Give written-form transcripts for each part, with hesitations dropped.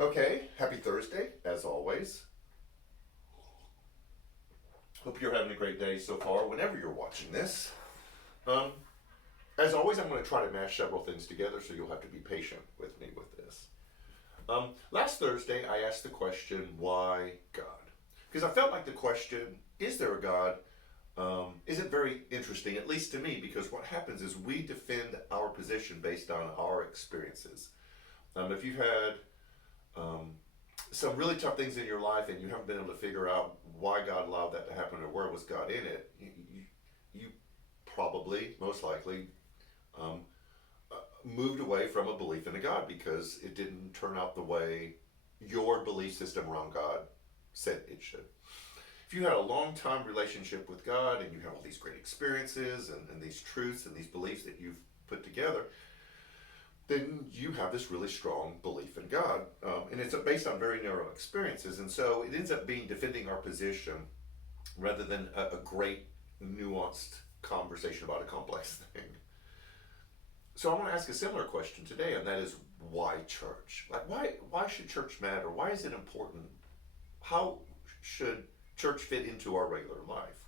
Okay, happy Thursday, as always. Hope you're having a great day so far, whenever you're watching this. Um, as always, I'm going to try to mash several things together, so you'll have to be patient with me with this. Last Thursday, I asked the question, why God? Because I felt like the question, is there a God, isn't very interesting, at least to me, because what happens is we defend our position based on our experiences. If you've had um, some really tough things in your life and you haven't been able to figure out why God allowed that to happen or where was God in it, you probably, most likely, um, moved away from a belief in a God because it didn't turn out the way your belief system around God said it should. If you had a long time relationship with God and you have all these great experiences and these truths and these beliefs that you've put together, then you have this really strong belief in God. And it's based on very narrow experiences. And so it ends up being defending our position rather than a great, nuanced conversation about a complex thing. So I want to ask a similar question today, and that is why church? Like, why should church matter? Why is it important? How should church fit into our regular life?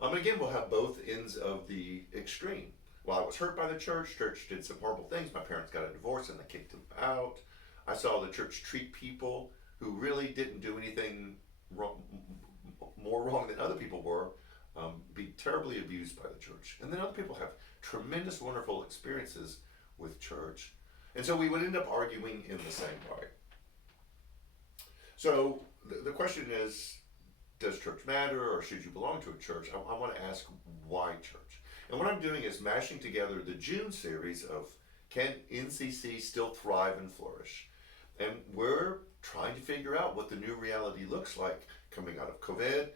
And again, we'll have both ends of the extreme. Well, I was hurt by the church. Church did some horrible things. My parents got a divorce and they kicked them out. I saw the church treat people who really didn't do anything wrong, more wrong than other people were, be terribly abused by the church. And then other people have tremendous, wonderful experiences with church. And so we would end up arguing in the same way. So the question is, does church matter or should you belong to a church? I want to ask why church. And what I'm doing is mashing together the June series of Can NCC Still Thrive and Flourish? And we're trying to figure out what the new reality looks like coming out of COVID,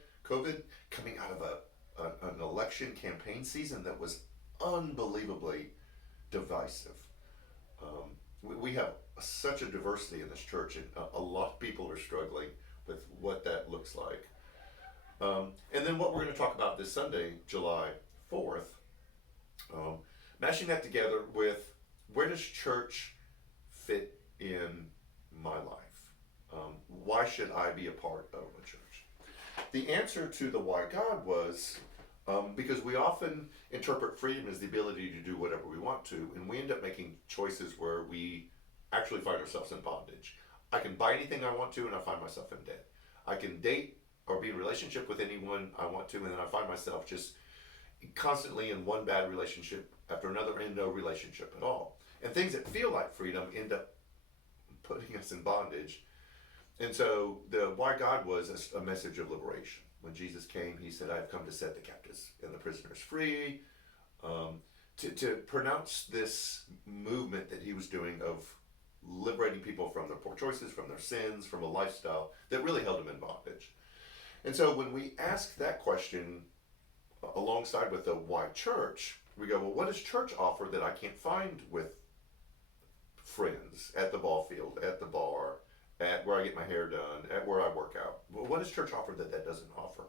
coming out of an election campaign season that was unbelievably divisive. We have such a diversity in this church, and a lot of people are struggling with what that looks like. And then what we're going to talk about this Sunday, July 4th, mashing that together with where does church fit in my life? Why should I be a part of a church? The answer to the why God was because we often interpret freedom as the ability to do whatever we want to, and we end up making choices where we actually find ourselves in bondage. I can buy anything I want to, and I find myself in debt. I can date or be in a relationship with anyone I want to, and then I find myself just constantly in one bad relationship after another and no relationship at all. And things that feel like freedom end up putting us in bondage. And so the why God was a message of liberation. When Jesus came, he said, I've come to set the captives and the prisoners free. To pronounce this movement that he was doing of liberating people from their poor choices, from their sins, from a lifestyle that really held them in bondage. And so when we ask that question alongside with the why church, we go, well, what does church offer that I can't find with friends at the ball field, at the bar, at where I get my hair done, at where I work out? Well, what does church offer that doesn't offer?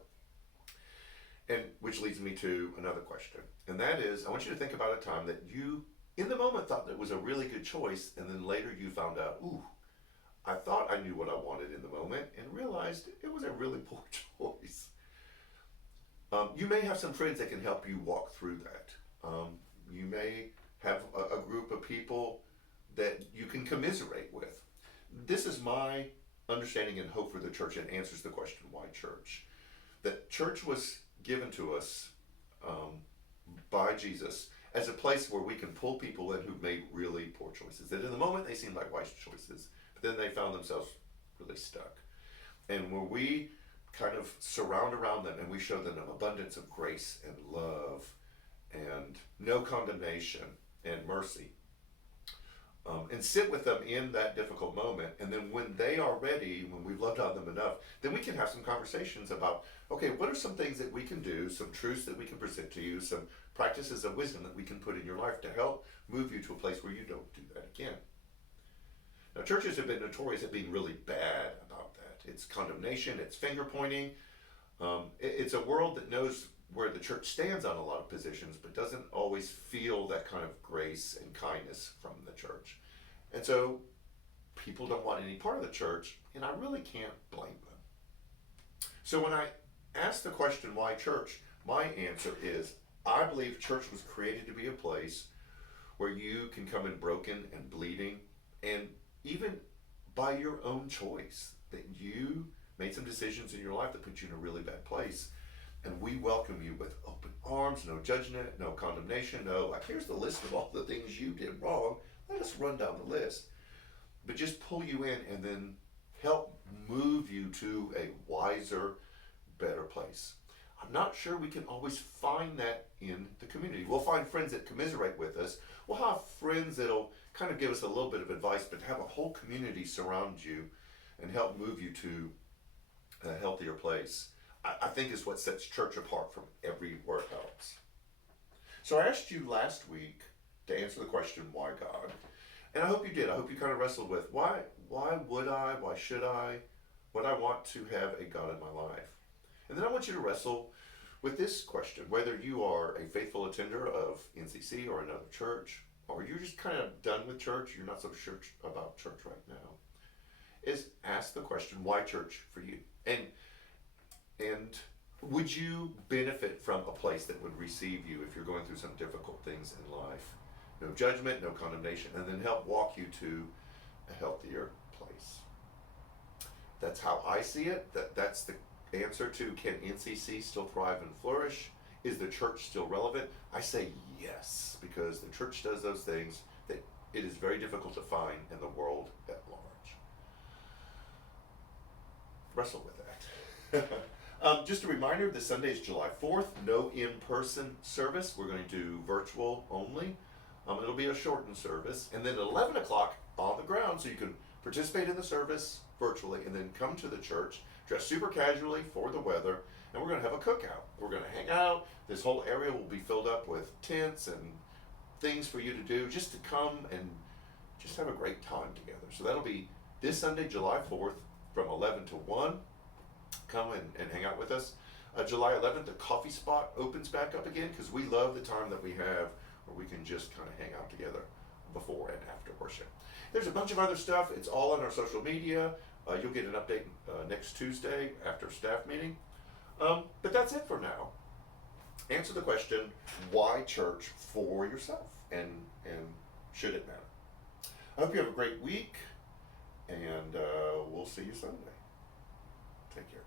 And which leads me to another question. And that is, I want you to think about a time that you, in the moment, thought that was a really good choice, and then later you found out, ooh, I thought I knew what I wanted in the moment and realized it was a really poor choice. You may have some friends that can help you walk through that. You may have a group of people that you can commiserate with. This is my understanding and hope for the church and answers the question, why church? That church was given to us by Jesus as a place where we can pull people in who've made really poor choices. That in the moment they seemed like wise choices, but then they found themselves really stuck. And where we kind of surround around them and we show them an abundance of grace and love and no condemnation and mercy, and sit with them in that difficult moment. And then when they are ready, when we've loved on them enough, then we can have some conversations about, okay, what are some things that we can do, some truths that we can present to you, some practices of wisdom that we can put in your life to help move you to a place where you don't do that again. Now, churches have been notorious at being really bad about that. It's condemnation, it's finger pointing. It's a world that knows where the church stands on a lot of positions, but doesn't always feel that kind of grace and kindness from the church. And so people don't want any part of the church, and I really can't blame them. So when I ask the question, why church? My answer is, I believe church was created to be a place where you can come in broken and bleeding, and even by your own choice, that you made some decisions in your life that put you in a really bad place. And we welcome you with open arms, no judgment, no condemnation, no, like, here's the list of all the things you did wrong. Let us run down the list. But just pull you in and then help move you to a wiser, better place. I'm not sure we can always find that in the community. We'll find friends that commiserate with us. We'll have friends that'll kind of give us a little bit of advice, but have a whole community surround you and help move you to a healthier place, I think is what sets church apart from everywhere else. So I asked you last week to answer the question, why God? And I hope you did. I hope you kind of wrestled with why would I, why should I, would I want to have a God in my life? And then I want you to wrestle with this question, whether you are a faithful attender of NCC or another church, or you're just kind of done with church, you're not so sure about church right now, is ask the question, why church for you? And would you benefit from a place that would receive you if you're going through some difficult things in life? No judgment, no condemnation, and then help walk you to a healthier place. That's how I see it. That's the answer to, can NCC still thrive and flourish? Is the church still relevant? I say yes, because the church does those things that it is very difficult to find in the world at large. Wrestle with that. Just a reminder, this Sunday is July 4th, no in-person service. We're going to do virtual only. It'll be a shortened service. And then at 11 o'clock on the ground, so you can participate in the service virtually and then come to the church, dress super casually for the weather, and we're going to have a cookout. We're going to hang out. This whole area will be filled up with tents and things for you to do, just to come and just have a great time together. So that'll be this Sunday, July 4th, from 11 to 1. Come and hang out with us. July 11th, the coffee spot opens back up again, because we love the time that we have where we can just kind of hang out together before and after worship. There's a bunch of other stuff. It's all on our social media. You'll get an update next Tuesday after staff meeting. But that's it for now. Answer the question, why church for yourself? And should it matter? I hope you have a great week, and we'll see you Sunday. Take care.